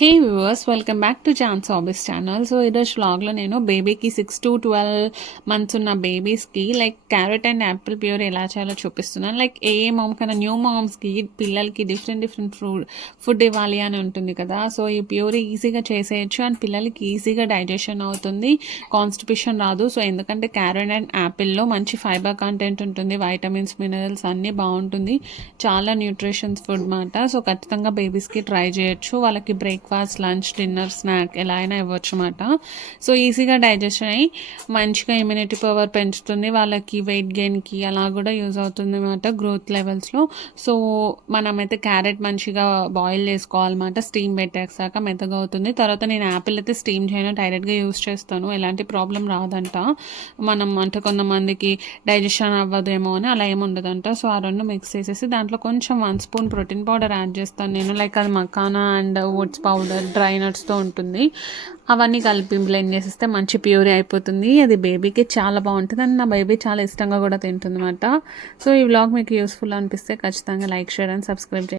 Hey viewers, welcome back to chance hobbies channel. So ఈరోజు వ్లాగ్లో నేను బేబీకి 6 to 12 months ఉన్న బేబీస్కి like carrot and apple puree ఎలా చేయాలో చూపిస్తున్నాను. లైక్ ఏ మామ్ కన్నా న్యూ మామ్స్కి పిల్లలకి డిఫరెంట్ ఫుడ్ ఇవ్వాలి అని ఉంటుంది కదా. సో ఈ ప్యూర్ ఈజీగా చేసేయచ్చు అండ్ పిల్లలకి ఈజీగా డైజెషన్ అవుతుంది, కాన్స్టిపేషన్ రాదు. సో ఎందుకంటే క్యారెట్ అండ్ యాపిల్లో మంచి ఫైబర్ కంటెంట్ ఉంటుంది, వైటమిన్స్, మినరల్స్ అన్నీ బాగుంటుంది, చాలా న్యూట్రిషన్స్ ఫుడ్ మాట. సో ఖచ్చితంగా బేబీస్కి ట్రై చేయొచ్చు. వాళ్ళకి బ్రేక్ఫాస్ట్, లంచ్, డిన్నర్, స్నాక్ ఎలా అయినా ఇవ్వచ్చు అన్నమాట. సో ఈజీగా డైజెషన్ అయ్యి మంచిగా ఇమ్యూనిటీ పవర్ పెంచుతుంది, వాళ్ళకి వెయిట్ గెయిన్కి అలా కూడా యూజ్ అవుతుంది అన్నమాట, గ్రోత్ లెవెల్స్లో. సో మనమైతే క్యారెట్ మంచిగా బాయిల్ చేసుకోవాలన్నమాట, స్టీమ్ పెట్టేసాక మెత్తగా అవుతుంది. తర్వాత నేను యాపిల్ అయితే స్టీమ్ చేయను, డైరెక్ట్గా యూజ్ చేస్తాను, ఎలాంటి ప్రాబ్లం రాదంట. మనం అంటే కొంతమందికి డైజెషన్ అవ్వదేమో అని అలా ఏమి ఉండదంట. సో ఆ రెండు మిక్స్ చేసేసి దాంట్లో కొంచెం 1 స్పూన్ ప్రోటీన్ పౌడర్ యాడ్ చేస్తాను నేను. లైక్ అది makhana and oats powder, dry నట్స్తో ఉంటుంది. అవన్నీ కలిపి బ్లెండ్ చేసేస్తే మంచి ప్యూరీ అయిపోతుంది. అది బేబీకి చాలా బాగుంటుంది అండ్ నా బేబీ చాలా ఇష్టంగా కూడా తింటుంది అనమాట. సో ఈ వ్లాగ్ మీకు యూస్ఫుల్ అనిపిస్తే ఖచ్చితంగా లైక్, షేర్ అండ్ సబ్స్క్రైబ్ చేయండి.